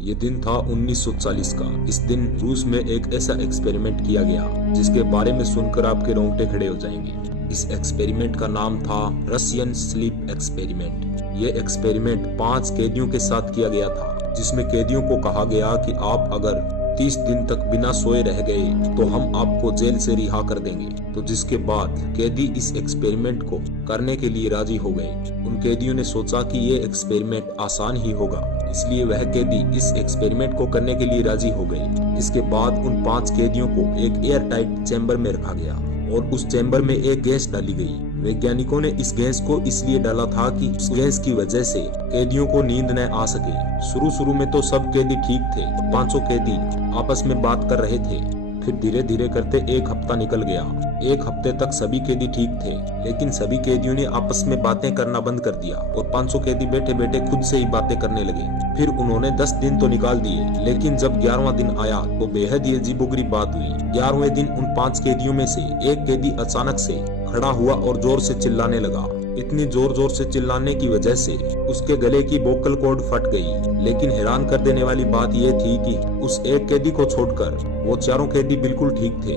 ये दिन था 1940 का। इस दिन रूस में एक ऐसा एक्सपेरिमेंट किया गया जिसके बारे में सुनकर आपके रोंगटे खड़े हो जाएंगे। इस एक्सपेरिमेंट का नाम था रशियन स्लीप एक्सपेरिमेंट। ये एक्सपेरिमेंट 5 कैदियों के साथ किया गया था, जिसमें कैदियों को कहा गया कि आप अगर 30 दिन तक बिना सोए रह गए तो हम आपको जेल से रिहा कर देंगे। तो जिसके बाद कैदी इस एक्सपेरिमेंट को करने के लिए राजी हो गए। उन कैदियों ने सोचा कि ये एक्सपेरिमेंट आसान ही होगा, इसलिए वह कैदी इस एक्सपेरिमेंट को करने के लिए राजी हो गए। इसके बाद उन 5 कैदियों को एक एयर टाइट चैम्बर में रखा गया और उस चैम्बर में एक गैस डाली गई। वैज्ञानिकों ने इस गैस को इसलिए डाला था कि उस गैस की वजह से कैदियों को नींद न आ सके। शुरू में तो सब कैदी ठीक थे, 5 कैदी आपस में बात कर रहे थे। फिर धीरे धीरे करते 1 हफ्ता निकल गया। 1 हफ्ते तक सभी कैदी ठीक थे, लेकिन सभी कैदियों ने आपस में बातें करना बंद कर दिया और 500 कैदी बैठे बैठे खुद से ही बातें करने लगे। फिर उन्होंने 10 दिन तो निकाल दिए, लेकिन जब 11वां दिन आया तो बेहद ही अजीबोगरीब बात हुई। 11वें दिन उन 5 कैदियों में से एक कैदी अचानक से खड़ा हुआ और जोर से चिल्लाने लगा। इतनी जोर से चिल्लाने की वजह से उसके गले की वोकल कॉर्ड फट गई। लेकिन हैरान कर देने वाली बात यह थी कि उस एक कैदी को छोड़कर वो 4 कैदी बिल्कुल ठीक थे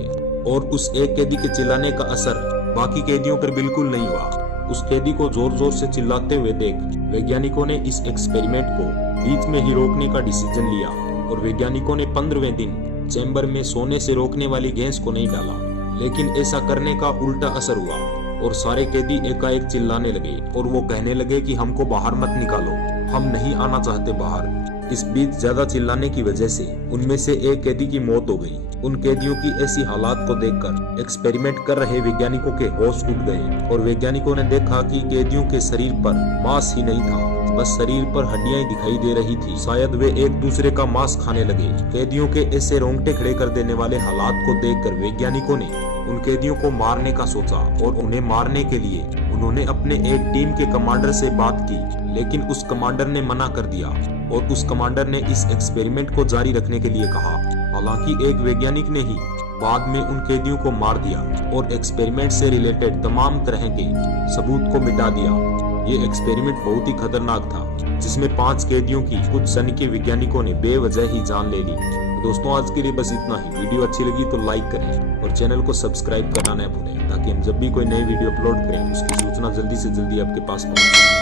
और उस एक कैदी के चिल्लाने का असर बाकी कैदियों पर बिल्कुल नहीं हुआ। उस कैदी को जोर से चिल्लाते हुए देख वैज्ञानिकों ने इस एक्सपेरिमेंट को बीच में ही रोकने का डिसीजन लिया और वैज्ञानिकों ने 15वें दिन चैम्बर में सोने से रोकने वाली गैस को नहीं डाला। लेकिन ऐसा करने का उल्टा असर हुआ और सारे कैदी एकाएक चिल्लाने लगे और वो कहने लगे कि हमको बाहर मत निकालो, हम नहीं आना चाहते बाहर। इस बीच ज्यादा चिल्लाने की वजह से उनमें से एक कैदी की मौत हो गई। उन कैदियों की ऐसी हालात को देखकर एक्सपेरिमेंट कर रहे वैज्ञानिकों के होश उड़ गए और वैज्ञानिकों ने देखा कि कैदियों के शरीर पर मांस ही नहीं था, बस शरीर पर हड्डियां ही दिखाई दे रही थी। शायद वे एक दूसरे का मांस खाने लगे। कैदियों के ऐसे रोंगटे खड़े कर देने वाले हालात को देखकर वैज्ञानिकों ने उन कैदियों को मारने का सोचा और उन्हें मारने के लिए उन्होंने अपने एक टीम के कमांडर से बात की, लेकिन उस कमांडर ने मना कर दिया और उस कमांडर ने इस एक्सपेरिमेंट को जारी रखने के लिए कहा। हालांकि एक वैज्ञानिक ने ही बाद में उन कैदियों को मार दिया और एक्सपेरिमेंट से रिलेटेड तमाम तरह के सबूत को मिटा दिया। ये एक्सपेरिमेंट बहुत ही खतरनाक था, जिसमें 5 कैदियों की कुछ सनकी वैज्ञानिकों ने बेवजह ही जान ले ली। दोस्तों, आज के लिए बस इतना ही। वीडियो अच्छी लगी तो लाइक करें और चैनल को सब्सक्राइब करना न भूलें, ताकि हम जब भी कोई नई वीडियो अपलोड करें उसकी सूचना जल्दी से जल्दी आपके पास पहुंचे।